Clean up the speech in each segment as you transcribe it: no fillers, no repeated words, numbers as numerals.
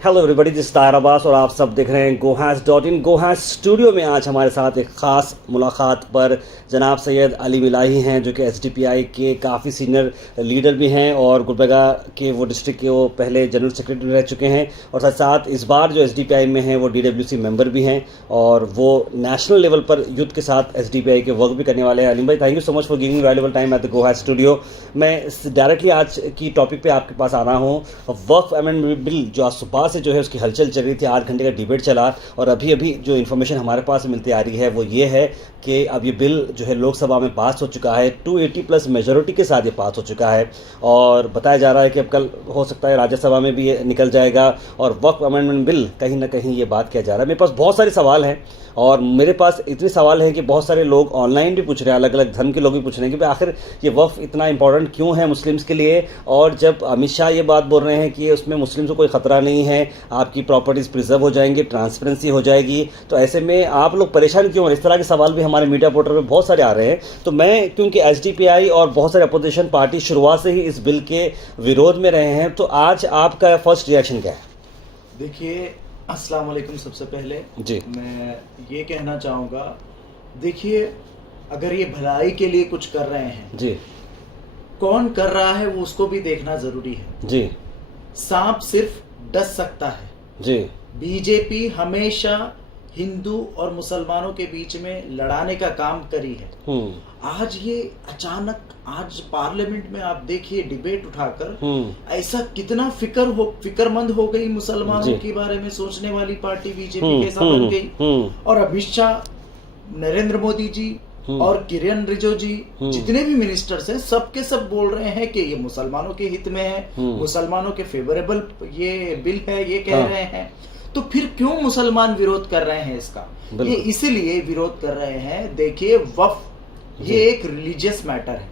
Hello everybody, this Tahir Abbas और आप सब देख रहे हैं gohas.in। गोहास स्टूडियो में आज हमारे साथ एक ख़ास मुलाकात पर जनाब सैयद अली मिलाही हैं, जो कि एसडीपीआई के काफ़ी सीनियर लीडर भी हैं और गुलबर्गा के वो डिस्ट्रिक्ट के वो पहले जनरल सेक्रेटरी रह चुके हैं और साथ साथ इस बार जो एसडीपीआई में हैं वो डीडब्ल्यूसी मेंबर भी हैं और वो नेशनल लेवल पर यूथ के साथ एसडीपीआई के वर्क भी करने वाले हैं। अलीम भाई, thank you so much for giving me valuable time at the गोहास स्टूडियो। मैं डायरेक्टली आज की टॉपिक पे आपके पास आ रहा हूँ। वर्क अमेंडमेंट बिल जो आज सुबह से जो है उसकी हलचल चल रही थी, 8 घंटे का डिबेट चला और अभी अभी जो इन्फॉर्मेशन हमारे पास मिलती आ रही है वो ये है कि अब ये बिल जो है लोकसभा में पास हो चुका है, 280 प्लस मेजॉरिटी के साथ ये पास हो चुका है और बताया जा रहा है कि अब कल हो सकता है राज्यसभा में भी ये निकल जाएगा। और वर्क अमेंडमेंट बिल कहीं ना कहीं ये बात किया जा रहा है। मेरे पास बहुत सारे सवाल हैं और मेरे पास इतने सवाल हैं कि बहुत सारे लोग ऑनलाइन भी पूछ रहे हैं, अलग अलग धर्म के लोग भी पूछ रहे हैं कि भाई आखिर ये वक्फ इतना इंपॉर्टेंट क्यों है मुस्लिम्स के लिए। और जब अमित शाह ये बात बोल रहे हैं कि उसमें मुस्लिम्स को कोई ख़तरा नहीं है, आपकी प्रॉपर्टीज़ प्रिजर्व हो जाएंगी, ट्रांसपेरेंसी हो जाएगी, तो ऐसे में आप लोग परेशान क्यों हैं? इस तरह के सवाल भी हमारे मीडिया पोर्टल में बहुत सारे आ रहे हैं। तो मैं, क्योंकि एसडीपीआई और बहुत सारे अपोजिशन पार्टी शुरुआत से ही इस बिल के विरोध में रहे हैं, तो आज आपका फर्स्ट रिएक्शन क्या है? देखिए, अस्सलाम वालेकुम। सबसे पहले जी मैं ये कहना चाहूँगा, देखिए अगर ये भलाई के लिए कुछ कर रहे हैं जी, कौन कर रहा है वो उसको भी देखना जरूरी है जी सांप सिर्फ डस सकता है जी। बीजेपी हमेशा हिंदू और मुसलमानों के बीच में लड़ाने का काम करी है। आज ये अचानक आज पार्लियामेंट में आप देखिए डिबेट उठाकर ऐसा कितना फिक्रमंद हो गई मुसलमानों के बारे में सोचने वाली पार्टी बीजेपी कैसा बन गई। और अमित शाह, नरेंद्र मोदी जी और किरण रिजिजू जी, जितने भी मिनिस्टर्स हैं, सबके सब बोल रहे हैं कि ये मुसलमानों के हित में है, मुसलमानों के फेवरेबल ये बिल है, ये कह रहे हैं। तो फिर क्यों मुसलमान विरोध कर रहे हैं इसका? ये इसीलिए विरोध कर रहे हैं, देखिए वक्फ ये एक रिलीजियस मैटर है,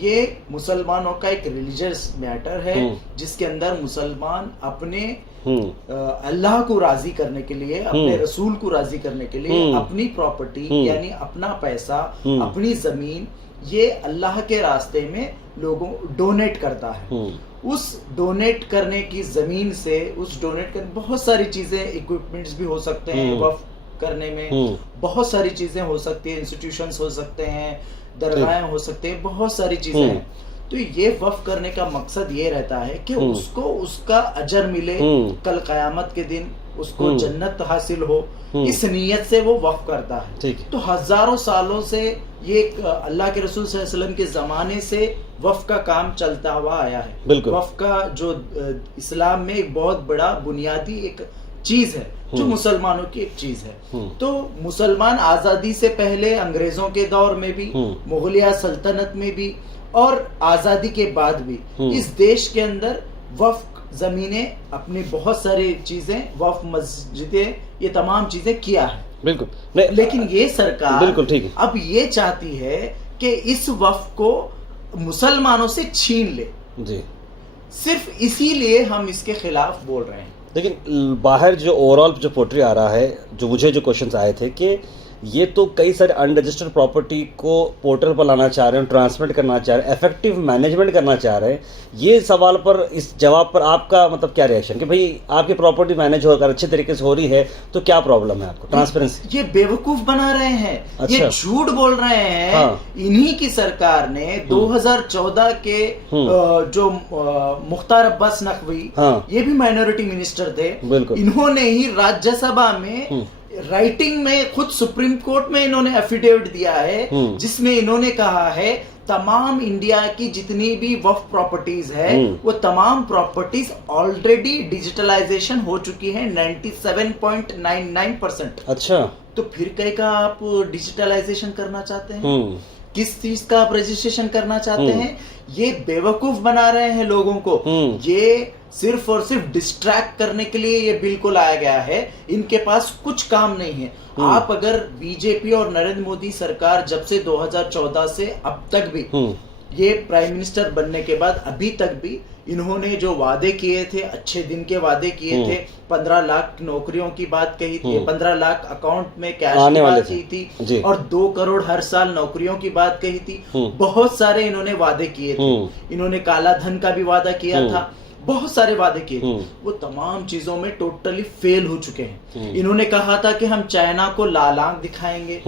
ये मुसलमानों का एक रिलीजियस मैटर है जिसके अंदर मुसलमान अपने अल्लाह को राजी करने के लिए, अपने रसूल को राजी करने के लिए अपनी प्रॉपर्टी यानी अपना पैसा, अपनी जमीन, ये अल्लाह के रास्ते में लोगों डोनेट करता है। उस डोनेट करने की जमीन से, उस डोनेट करने बहुत सारी चीजें, इक्विपमेंट्स भी हो सकते हैं वक्फ करने में, बहुत सारी चीजें हो सकती है, इंस्टीट्यूशंस हो सकते हैं, दरगाहें हो सकते हैं, बहुत सारी चीजें हैं। तो ये वक्फ करने का मकसद ये रहता है कि उसको उसका अजर मिले, कल कयामत के दिन उसको जन्नत हासिल हो, इस नीयत से वो वक्फ करता है। तो हजारों सालों से ये अल्लाह के रसूल सल्लल्लाहु अलैहि वसल्लम के जमाने से वक्फ का काम चलता हुआ आया है। वक्फ का जो इस्लाम में एक बहुत बड़ा बुनियादी एक चीज है, जो मुसलमानों की एक चीज है। तो मुसलमान आजादी से पहले, अंग्रेजों के दौर में भी, मुगलिया सल्तनत में भी और आजादी के बाद भी इस देश के अंदर वक्फ जमीनें, अपनी बहुत सारी चीजें, वक्फ मस्जिदें, ये तमाम चीजें किया है। बिल्कुल। लेकिन ये सरकार बिल्कुल ठीक है, अब ये चाहती है कि इस वक्फ को मुसलमानों से छीन ले जी। सिर्फ इसीलिए हम इसके खिलाफ बोल रहे हैं। लेकिन बाहर जो ओवरऑल जो पोर्ट्री आ रहा है, जो मुझे जो क्वेश्चंस आए थे कि ये तो कई सारे अनरजिस्टर्ड प्रॉपर्टी को पोर्टल पर लाना चाह रहे हैं, ट्रांसमिट करना चाह रहे हैं, इफेक्टिव मैनेजमेंट करना चाह रहे हैं। ये सवाल पर, इस जवाब पर आपका मतलब क्या रिएक्शन कि भाई आपकी प्रॉपर्टी मैनेज होकर अच्छे तरीके से हो रही है तो क्या प्रॉब्लम है आपको? ट्रांसपेरेंसी ये बेवकूफ बना रहे हैं। अच्छा। ये झूठ बोल रहे हैं। हाँ। इन्हीं की सरकार ने 2014 के जो मुख्तार अब्बास नकवी, हाँ, ये भी माइनॉरिटी मिनिस्टर थे, इन्होंने ही राज्यसभा में राइटिंग में खुद सुप्रीम कोर्ट में इन्होंने एफिडेविट दिया है, जिसमें इन्होंने कहा है तमाम इंडिया की जितनी भी वक्फ प्रॉपर्टीज है वो तमाम प्रॉपर्टीज ऑलरेडी डिजिटलाइजेशन हो चुकी है 97.99%। अच्छा, तो फिर कहीं का आप डिजिटलाइजेशन करना चाहते हैं? किस चीज का आप रजिस्ट्रेशन करना चाहते हैं? ये बेवकूफ बना रहे हैं लोगों को। ये सिर्फ और सिर्फ डिस्ट्रैक्ट करने के लिए ये बिल को लाया गया है। इनके पास कुछ काम नहीं है। आप अगर बीजेपी और नरेंद्र मोदी सरकार जब से 2014 से अब तक भी, ये प्राइम मिनिस्टर बनने के बाद अभी तक भी इन्होंने जो वादे किए थे, अच्छे दिन के वादे किए थे, 15 लाख नौकरियों की बात कही थी, 15 लाख अकाउंट में कैश की बात की थी और 2 करोड़ हर साल नौकरियों की बात कही थी। बहुत सारे इन्होंने वादे किए थे। इन्होंने काला धन का भी वादा किया था। बहुत सारे वादे किए, वो तमाम चीजों में टोटली फेल हो चुके हैं। इन्होंने कहा था कि हम चाइना को लाल आंख दिखाएंगे,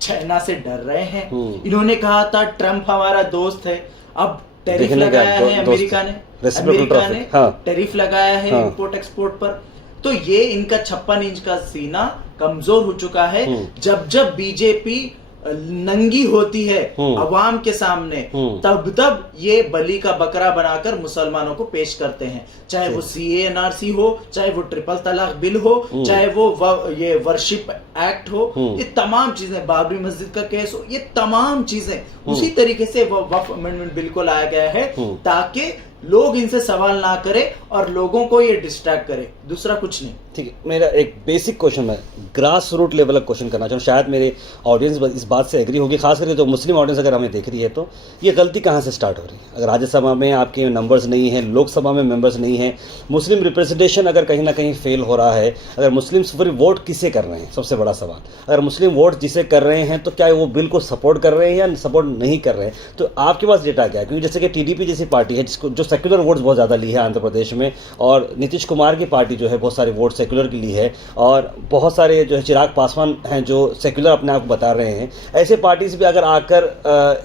चाइना से डर रहे हैं। इन्होंने कहा था ट्रम्प हमारा दोस्त है, अब टैरिफ लगाया है अमेरिका ने टैरिफ लगाया है इंपोर्ट एक्सपोर्ट पर। तो ये इनका 56 इंच का सीना कमजोर हो चुका है। जब जब बीजेपी नंगी होती है अवाम के सामने, तब तब ये बलि का बकरा बनाकर मुसलमानों को पेश करते हैं। चाहे वो CANRC हो, चाहे वो ट्रिपल तलाक बिल हो, चाहे वो ये वर्शिप एक्ट हो, ये तमाम चीजें, बाबरी मस्जिद का केस हो, ये तमाम चीजें उसी तरीके से वक्फ अमेंडमेंट बिल को लाया गया है ताकि लोग इनसे सवाल ना करें और लोगों को ये डिस्ट्रैक्ट करे, दूसरा कुछ नहीं। ठीक है, मेरा एक बेसिक क्वेश्चन है, ग्रास रूट लेवल का क्वेश्चन करना चाहूँ, शायद मेरे ऑडियंस इस बात से एग्री होगी, खास करके जो मुस्लिम ऑडियंस अगर हमें देख रही है, तो ये गलती कहाँ से स्टार्ट हो रही है? अगर राज्यसभा में आपके नंबर्स नहीं है, लोकसभा में मेंबर्स नहीं है, मुस्लिम रिप्रेजेंटेशन अगर कहीं ना कहीं फेल हो रहा है, अगर मुस्लिम फिर वोट किसे कर रहे हैं? सबसे बड़ा सवाल, अगर मुस्लिम वोट जिसे कर रहे हैं तो क्या वो बिल को सपोर्ट कर रहे हैं या सपोर्ट नहीं कर रहे हैं? तो आपके पास डेटा क्या है? क्योंकि जैसे कि TDP जैसी पार्टी है जिसको जो सेक्युलर वोट्स बहुत ज़्यादा ली है आंध्र प्रदेश में, और नीतीश कुमार की पार्टी जो है बहुत सारे वोट सेक्युलर की ली है, और बहुत सारे जो है चिराग पासवान हैं जो सेक्युलर अपने आप को बता रहे हैं, ऐसे पार्टीज भी अगर आकर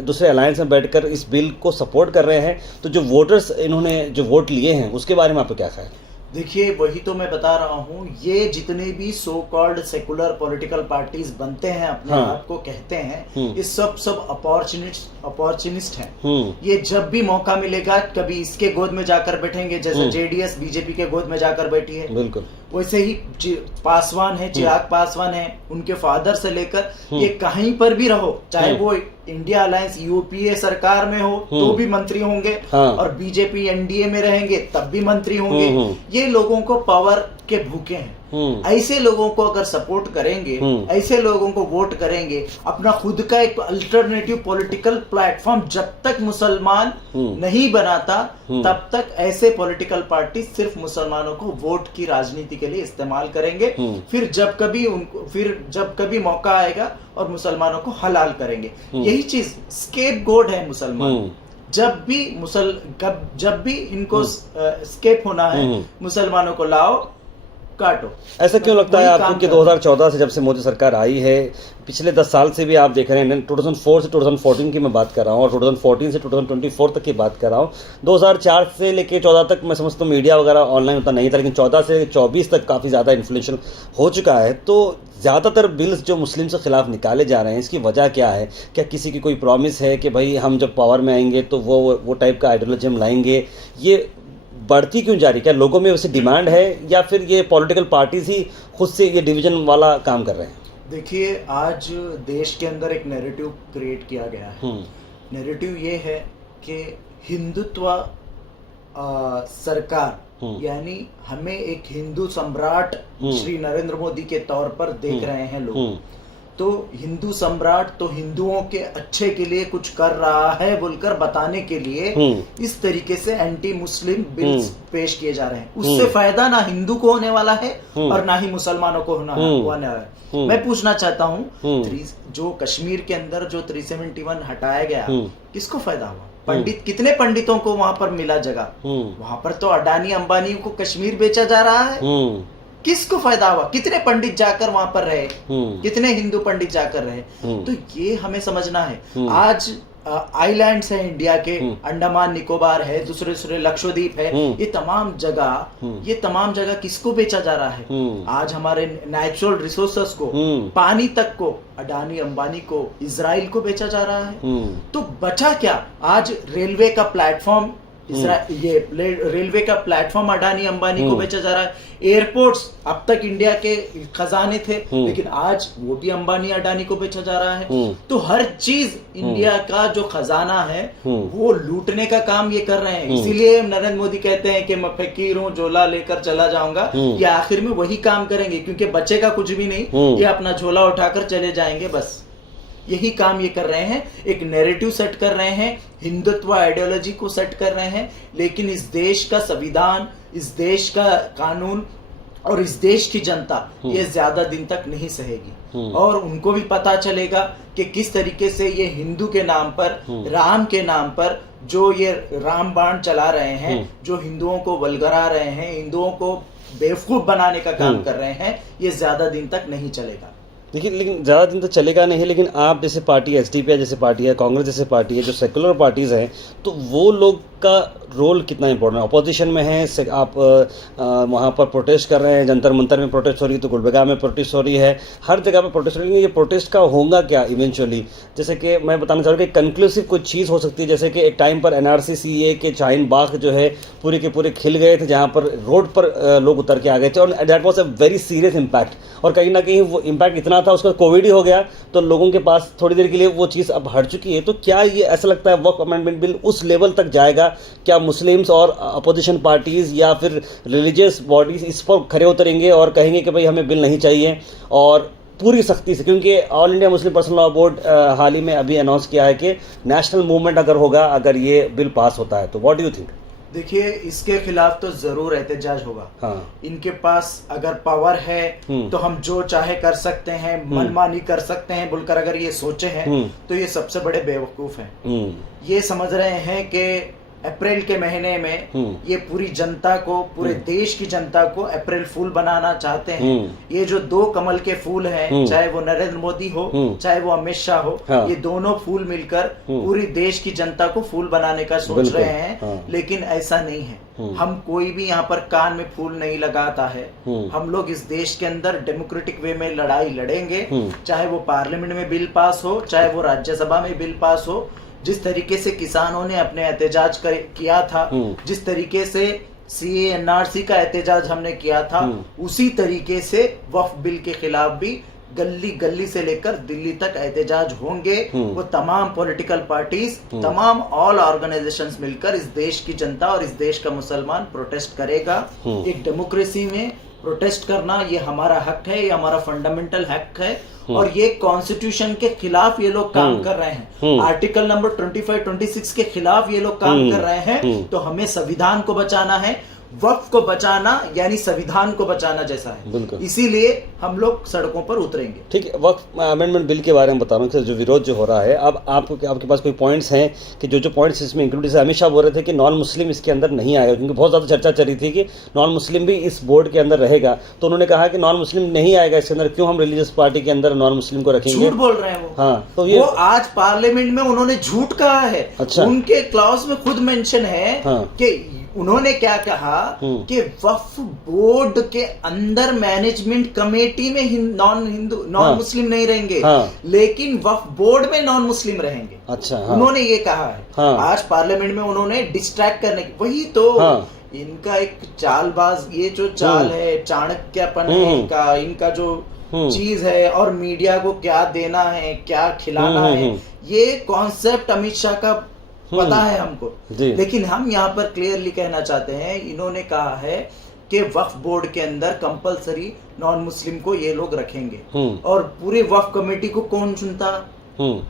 दूसरे अलायंस में बैठकर इस बिल को सपोर्ट कर रहे हैं, तो जो वोटर्स इन्होंने जो वोट लिए हैं उसके बारे में आपको क्या ख्याल है? देखिए, वही तो मैं बता रहा हूँ, ये जितने भी so called secular political parties बनते हैं, अपने आप को कहते हैं, ये सब अपॉर्चुनिस्ट हैं। ये जब भी मौका मिलेगा कभी इसके गोद में जाकर बैठेंगे, जैसे JDS BJP के गोद में जाकर बैठी है, बिल्कुल वैसे ही पासवान है, चिराग पासवान है, उनके फादर से लेकर ये कहीं पर भी रहो, चाहे वो इंडिया अलायंस UPA सरकार में हो तो भी मंत्री होंगे, और BJP NDA में रहेंगे तब भी मंत्री होंगे। ये लोगों को पावर के भूखे हैं। ऐसे लोगों को अगर सपोर्ट करेंगे, ऐसे लोगों को वोट करेंगे, अपना खुद का एक अल्टरनेटिव पॉलिटिकल प्लेटफॉर्म जब तक मुसलमान नहीं बनाता, तब तक ऐसे पॉलिटिकल पार्टी सिर्फ मुसलमानों को वोट की राजनीति के लिए इस्तेमाल करेंगे। फिर जब कभी मौका आएगा और मुसलमानों को हलाल करेंगे। यही चीज स्केपगोट है मुसलमान। जब भी इनको स्केप होना है, मुसलमानों को लाओ काटो। ऐसा क्यों लगता है आपको कि 2014 से जब से मोदी सरकार आई है, पिछले 10 साल से भी आप देख रहे हैं, 2004 से 2014 की मैं बात कर रहा हूँ और 2014 से 2024 तक की बात कर रहा हूँ, 2004 से लेके 14 तक मैं समझता हूँ मीडिया वगैरह ऑनलाइन उतना नहीं था, लेकिन 14 से 24 तक काफ़ी ज़्यादा इन्फ्लुएंशियल हो चुका है। तो ज़्यादातर बिल्स जो मुस्लिम के खिलाफ निकाले जा रहे हैं, इसकी वजह क्या है? क्या किसी की कोई प्रॉमिस है कि भाई हम जब पावर में आएंगे तो वो टाइप का आइडियोलॉजी हम लाएंगे? ये बढ़ती क्यों जा रही? क्या लोगों में वैसे डिमांड है या फिर ये पॉलिटिकल पार्टीज ही खुद से ये डिवीजन वाला काम कर रहे हैं? देखिए, आज देश के अंदर एक नैरेटिव क्रिएट किया गया है। नैरेटिव ये है कि हिंदुत्व सरकार, यानी हमें एक हिंदू सम्राट श्री नरेंद्र मोदी के तौर पर देख रहे हैं लोग। तो हिंदू सम्राट तो हिंदुओं के अच्छे के लिए कुछ कर रहा है बोलकर बताने के लिए इस तरीके से एंटी मुस्लिम बिल्स पेश किए जा रहे हैं। उससे फायदा ना हिंदू को होने वाला है और ना ही मुसलमानों को होने वाला है। मैं पूछना चाहता हूँ, जो कश्मीर के अंदर जो 371 हटाया गया, किसको फायदा हुआ? पंडित, कितने पंडितों को वहां पर मिला जगह? वहां पर तो अडानी अंबानी को कश्मीर बेचा जा रहा है। किसको फायदा हुआ? कितने पंडित जाकर वहां पर रहे? कितने हिंदू पंडित जाकर रहे? तो ये हमें समझना है। आज आइलैंड्स है इंडिया के, अंडमान निकोबार है, दूसरे लक्षद्वीप है, ये तमाम जगह किसको बेचा जा रहा है? आज हमारे नेचुरल रिसोर्सेस को, पानी तक को अडानी अंबानी को, इजराइल को बेचा जा रहा है। तो बचा क्या? आज रेलवे का प्लेटफॉर्म, ये रेलवे का प्लेटफॉर्म अडानी अंबानी को बेचा जा रहा है। एयरपोर्ट्स अब तक इंडिया के खजाने थे, लेकिन आज वो भी अंबानी अडानी को बेचा जा रहा है। तो हर चीज इंडिया का जो खजाना है वो लूटने का काम ये कर रहे हैं। इसीलिए नरेंद्र मोदी कहते हैं कि मैं फकीर हूँ, झोला लेकर चला जाऊंगा। ये आखिर में वही काम करेंगे, क्योंकि बचेगा कुछ भी नहीं। ये अपना झोला उठाकर चले जाएंगे, बस यही काम ये कर रहे हैं। एक नैरेटिव सेट कर रहे हैं, हिंदुत्व आइडियोलॉजी को सेट कर रहे हैं, लेकिन इस देश का संविधान, इस देश का कानून और इस देश की जनता ये ज्यादा दिन तक नहीं सहेगी। और उनको भी पता चलेगा कि किस तरीके से ये हिंदू के नाम पर, राम के नाम पर जो ये रामबाण चला रहे हैं, जो हिंदुओं को वल्गरा रहे हैं, हिंदुओं को बेवकूफ बनाने का काम कर रहे हैं, ये ज्यादा दिन तक नहीं चलेगा। देखिए, लेकिन ज़्यादा दिन तो चलेगा नहीं, लेकिन आप जैसे पार्टी, एसडीपीआई जैसे पार्टी है, कांग्रेस जैसे पार्टी है, जो सेकुलर पार्टीज़ हैं, तो वो लोग का रोल कितना इंपॉर्टेंट है? अपोजिशन में हैं, आप वहाँ पर प्रोटेस्ट कर रहे हैं, जंतर मंतर में प्रोटेस्ट हो रही है, तो गुलबर्गा में प्रोटेस्ट हो रही है, हर जगह पे प्रोटेस्ट हो रही है। ये प्रोटेस्ट का होगा क्या इवेंचुअली? जैसे कि मैं बताना चाहूँगा कि कंक्लूसिव कुछ चीज़ हो सकती है, जैसे कि एक टाइम पर एनआरसी सीए के शाहीन बाग जो है पूरे के पूरे खिल गए थे, जहाँ पर रोड पर लोग उतर के आ गए थे, और that was a very serious impact. और कहीं ना कहीं वो इम्पैक्ट इतना था, उसका कोविड ही हो गया, तो लोगों के पास थोड़ी देर के लिए वो चीज़ अब हट चुकी है। तो क्या ये ऐसा लगता है वक्फ अमेंडमेंट बिल उस लेवल तक जाएगा? क्या मुस्लिम्स और अपोजिशन पार्टीज या फिर रिलीजियस बॉडीज इस पर खड़े उतरेंगे और कहेंगे कि भाई हमें बिल नहीं चाहिए, और पूरी सख्ती से? क्योंकि all India Muslim personal law board हाल ही में अभी अनाउंस किया है कि नेशनल मूवमेंट अगर होगा, अगर ये बिल पास होता है, तो व्हाट डू यू थिंक? देखिए, इसके खिलाफ तो जरूर एहतजाज होगा। हाँ। इनके पास अगर पावर है तो हम जो चाहे कर सकते हैं, मनमानी कर सकते हैं बोलकर अगर ये सोचे हैं, तो ये सबसे बड़े बेवकूफ हैं। ये समझ रहे हैं कि अप्रैल के महीने में ये पूरी जनता को, पूरे देश की जनता को अप्रैल फूल बनाना चाहते हैं। ये जो दो कमल के फूल हैं, चाहे वो नरेंद्र मोदी हो, चाहे वो अमित शाह हो, हाँ। ये दोनों फूल मिलकर पूरी देश की जनता को फूल बनाने का सोच रहे हैं। हाँ। लेकिन ऐसा नहीं है। हम कोई भी यहाँ पर कान में फूल नहीं लगाता है। हम लोग इस देश के अंदर डेमोक्रेटिक वे में लड़ाई लड़ेंगे, चाहे वो पार्लियामेंट में बिल पास हो, चाहे वो राज्यसभा में बिल पास हो। जिस तरीके से किसानों ने अपने एहतजाज किया था, जिस तरीके से सीए एनआरसी का एहतजाज हमने किया था, उसी तरीके से वक्फ बिल के खिलाफ भी गली गली से लेकर दिल्ली तक एहतजाज होंगे। वो तमाम पॉलिटिकल पार्टीज, तमाम ऑल ऑर्गेनाइजेशंस मिलकर इस देश की जनता और इस देश का मुसलमान प्रोटेस्ट करेगा। एक डेमोक्रेसी में प्रोटेस्ट करना ये हमारा हक है, ये हमारा फंडामेंटल हक है, और ये कॉन्स्टिट्यूशन के खिलाफ ये लोग काम कर रहे हैं। आर्टिकल नंबर 25-26 के खिलाफ ये लोग काम कर रहे हैं। तो हमें संविधान को बचाना है, वक्फ को बचाना यानी संविधान को बचाना जैसा है। इसीलिए हम लोग सड़कों पर उतरेंगे। ठीक है, वक्फ अमेंडमेंट बिल के बारे में बता रहा हूँ कि जो विरोध जो हो रहा है, अब आपके पास कोई पॉइंट्स हैं कि जो पॉइंट्स इसमें इंक्लूड, जैसे अमित शाह बोल रहे थे कि नॉन मुस्लिम इसके अंदर नहीं आएगा, क्योंकि बहुत ज़्यादा चर्चा चल रही थी कि नॉन मुस्लिम भी इस बोर्ड के अंदर रहेगा। तो उन्होंने कहा कि नॉन मुस्लिम नहीं आएगा इसके अंदर, क्यों हम रिलीजियस पार्टी के अंदर नॉन मुस्लिम को रखेंगे? झूठ बोल रहे हैं वो। हाँ, तो ये वो आज पार्लियामेंट में उन्होंने झूठ कहा है। अच्छा। उनके क्लॉज में खुद मेंशन है कि उन्होंने क्या कहा कि वक्फ बोर्ड के अंदर मैनेजमेंट कमेटी में नॉन मुस्लिम नहीं रहेंगे, लेकिन वक्फ बोर्ड में नॉन मुस्लिम रहेंगे। अच्छा। उन्होंने ये कहा है। आज पार्लियामेंट में उन्होंने डिस्ट्रैक्ट करने की, वही तो इनका एक चालबाज, ये जो चाल है, चाणक्यपन है इनका जो चीज है, और मीडिया को क्या देना है, क्या खिलाना है, ये कॉन्सेप्ट अमित शाह का पता है हमको। लेकिन हम यहाँ पर क्लियरली कहना चाहते हैं, इन्होंने कहा है कि वक्फ बोर्ड के अंदर कंपलसरी नॉन मुस्लिम को ये लोग रखेंगे। और पूरे वक्फ कमेटी को कौन चुनता?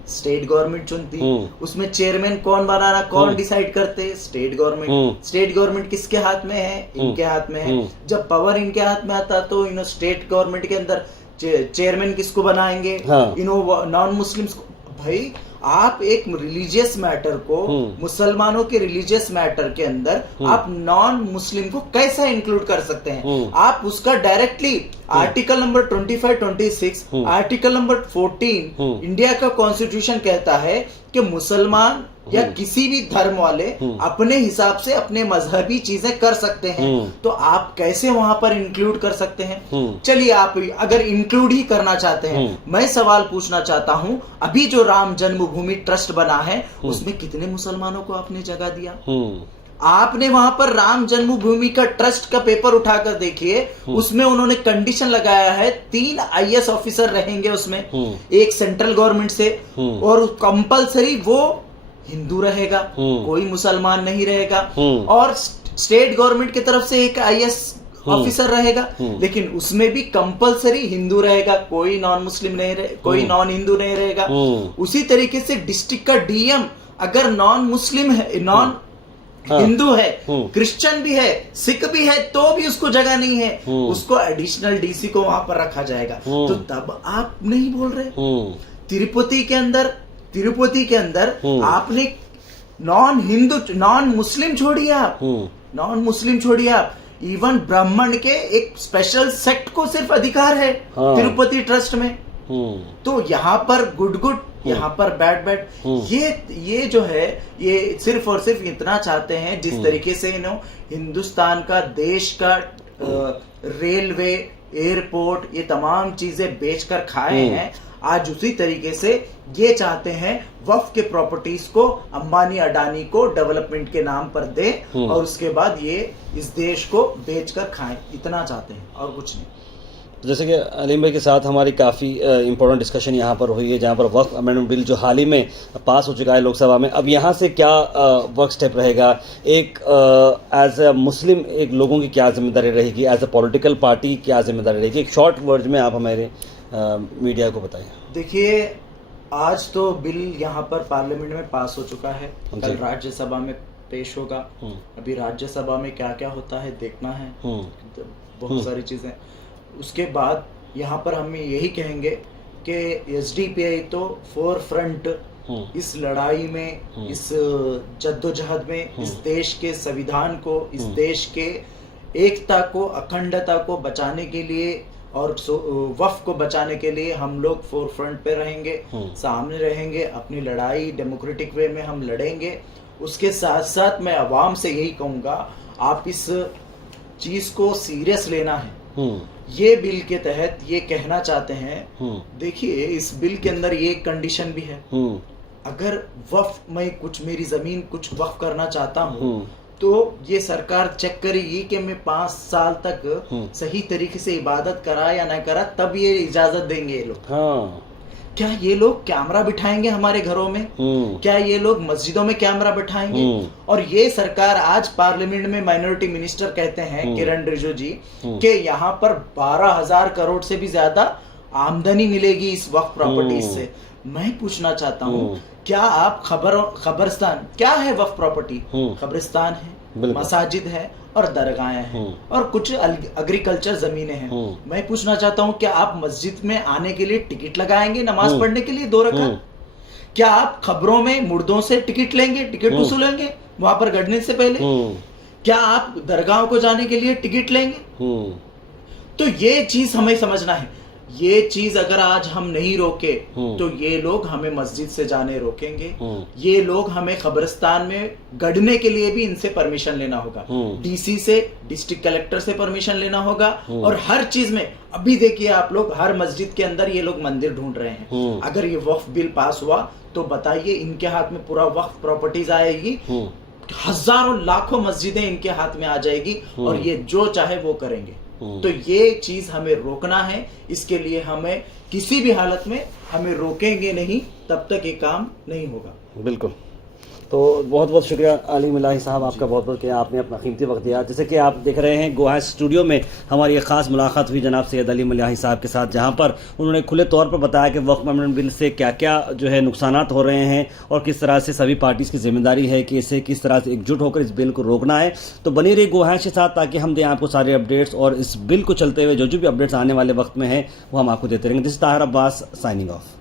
स्टेट गवर्नमेंट चुनती। उसमें चेयरमैन कौन बनाना, कौन डिसाइड करते? State government. स्टेट गवर्नमेंट किसके हाथ में है? इनके हाथ में है। जब पावर इनके हाथ में आता तो इन स्टेट गवर्नमेंट के अंदर चेयरमैन किसको बनाएंगे? नॉन मुस्लिम्स को। भाई, आप एक रिलीजियस मैटर को, मुसलमानों के रिलीजियस मैटर के अंदर आप नॉन मुस्लिम को कैसा इंक्लूड कर सकते हैं? आप उसका directly article number 25-26, article number 14 India का कॉन्स्टिट्यूशन कहता है कि मुसलमान या किसी भी धर्म वाले अपने हिसाब से अपने मजहबी चीजें कर सकते हैं। तो आप कैसे वहां पर इंक्लूड कर सकते हैं? चलिए, आप अगर इंक्लूड ही करना चाहते हैं, मैं सवाल पूछना चाहता हूं, अभी जो राम जन्मभूमि ट्रस्ट बना है, उसमें कितने मुसलमानों को आपने जगह दिया? आपने वहां पर राम जन्मभूमि का ट्रस्ट का पेपर उठाकर देखिए, उसमें उन्होंने कंडीशन लगाया है 3 IAS ऑफिसर रहेंगे उसमें, एक सेंट्रल गवर्नमेंट से, और कंपलसरी वो हिंदू रहेगा, कोई मुसलमान नहीं रहेगा, और स्टेट गवर्नमेंट की तरफ से एक IAS ऑफिसर रहेगा, लेकिन उसमें भी कंपलसरी हिंदू रहेगा, कोई नॉन मुस्लिम नहीं रहेगा, कोई नॉन हिंदू नहीं रहेगा। उसी तरीके से डिस्ट्रिक्ट का DM अगर नॉन मुस्लिम है, नॉन हिंदू है, क्रिश्चियन भी है, सिख भी है, तो भी उसको जगह नहीं है, उसको एडिशनल DC को वहां पर रखा जाएगा। तो तब आप नहीं बोल रहे। तिरुपति के अंदर आपने नॉन हिंदू नॉन मुस्लिम छोड़िए आप, नॉन मुस्लिम छोड़िए आप, इवन ब्राह्मण के एक स्पेशल सेक्ट को सिर्फ अधिकार है तिरुपति ट्रस्ट में। तो यहाँ पर गुड यहाँ पर बैड ये जो है ये सिर्फ और सिर्फ इतना चाहते हैं जिस तरीके से हिंदुस्तान का देश का रेलवे एयरपोर्ट ये तमाम चीजें बेचकर खाए हैं, आज उसी तरीके से ये चाहते हैं वक्फ के प्रॉपर्टीज को अंबानी अडानी को डेवलपमेंट के नाम पर दे और उसके बाद ये इस देश को बेचकर खाएं, इतना चाहते हैं और कुछ नहीं। जैसे कि अलीम भाई के साथ हमारी काफ़ी इंपॉर्टेंट डिस्कशन यहाँ पर हुई है, जहाँ पर वक्फ अमेंडमेंट बिल जो हाल ही में पास हो चुका है लोकसभा में, अब यहाँ से क्या वर्क स्टेप रहेगा, एक एज ए मुस्लिम एक लोगों की क्या जिम्मेदारी रहेगी, एज ए पॉलिटिकल पार्टी क्या जिम्मेदारी रहेगी, एक शॉर्ट वर्ड में आप हमारे मीडिया को बताएं। देखिए, आज तो बिल यहाँ पर पार्लियामेंट में पास हो चुका है, कल राज्यसभा में पेश होगा। अभी राज्यसभा में क्या क्या होता है देखना है, बहुत सारी चीजें। उसके बाद यहाँ पर हम यही कहेंगे कि एसडीपीआई तो फोर फ्रंट इस लड़ाई में, इस जद्दोजहद में, इस देश के संविधान को, इस देश के एकता को, अखंडता को बचाने के लिए और वक्फ को बचाने के लिए हम लोग फोर फ्रंट पे रहेंगे, सामने रहेंगे, अपनी लड़ाई डेमोक्रेटिक वे में हम लड़ेंगे। उसके साथ साथ मैं अवाम से यही कहूँगा, आप इस चीज को सीरियस लेना है। ये बिल के तहत ये कहना चाहते हैं, देखिए इस बिल के अंदर ये एक कंडीशन भी है, अगर वक्फ में कुछ मेरी जमीन कुछ वक्फ करना चाहता हूँ तो ये सरकार चेक करेगी कि मैं 5 साल तक सही तरीके से इबादत करा या ना करा, तब ये इजाजत देंगे ये लोग। क्या ये लोग कैमरा बिठाएंगे हमारे घरों में? क्या ये लोग मस्जिदों में कैमरा बिठाएंगे? और ये सरकार आज पार्लियामेंट में माइनॉरिटी मिनिस्टर कहते हैं किरण रिजिजू जी कि यहाँ पर 12,000 करोड़ से भी ज्यादा आमदनी मिलेगी इस वक्फ प्रॉपर्टीज से। मैं पूछना चाहता हूँ, क्या आप खबरस्तान क्या है वक्फ प्रॉपर्टी? खबरस्तान है, मसाजिद है और दरगाहें हैं और कुछ एग्रीकल्चर जमीनें हैं। मैं पूछना चाहता हूँ, क्या आप मस्जिद में आने के लिए टिकट लगाएंगे नमाज पढ़ने के लिए 2 रकात? क्या आप खबरों में मुर्दों से टिकट लेंगे, टिकट वसूलेंगे वहां पर गड़ने से पहले? क्या आप दरगाहों को जाने के लिए टिकट लेंगे? तो ये चीज हमें समझना है। ये चीज अगर आज हम नहीं रोके तो ये लोग हमें मस्जिद से जाने रोकेंगे, ये लोग हमें कब्रिस्तान में गड़ने के लिए भी इनसे परमिशन लेना होगा, डीसी से, डिस्ट्रिक्ट कलेक्टर से परमिशन लेना होगा। और हर चीज में अभी देखिए आप लोग, हर मस्जिद के अंदर ये लोग मंदिर ढूंढ रहे हैं। अगर ये वक्फ बिल पास हुआ तो बताइए, इनके हाथ में पूरा वक्फ प्रॉपर्टीज आएगी, हजारों लाखों मस्जिदें इनके हाथ में आ जाएगी और ये जो चाहे वो करेंगे। तो ये चीज हमें रोकना है, इसके लिए हमें किसी भी हालत में हमें रोकेंगे नहीं, तब तक ये काम नहीं होगा। बिल्कुल। तो बहुत बहुत शुक्रिया अलीम इलाही साहब, आपका बहुत बहुत कि आपने अपना कीमती वक्त दिया। जैसे कि आप देख रहे हैं, गोहा स्टूडियो में हमारी एक खास मुलाकात हुई जनाब सैयद अलीम इलाही साहब के साथ, जहां पर उन्होंने खुले तौर पर बताया कि वक्फ अमेंडमेंट बिल से क्या क्या जो है नुकसानात हो रहे हैं और किस तरह से सभी पार्टीज़ की जिम्मेदारी है कि इसे किस तरह से एकजुट होकर इस बिल को रोकना है। तो बनी रही गोहा के साथ ताकि हम दें आपको सारे अपडेट्स और इस बिल को चलते हुए जो भी अपडेट्स आने वाले वक्त में है वो हम आपको देते रहेंगे। This is Tahir Abbas signing off.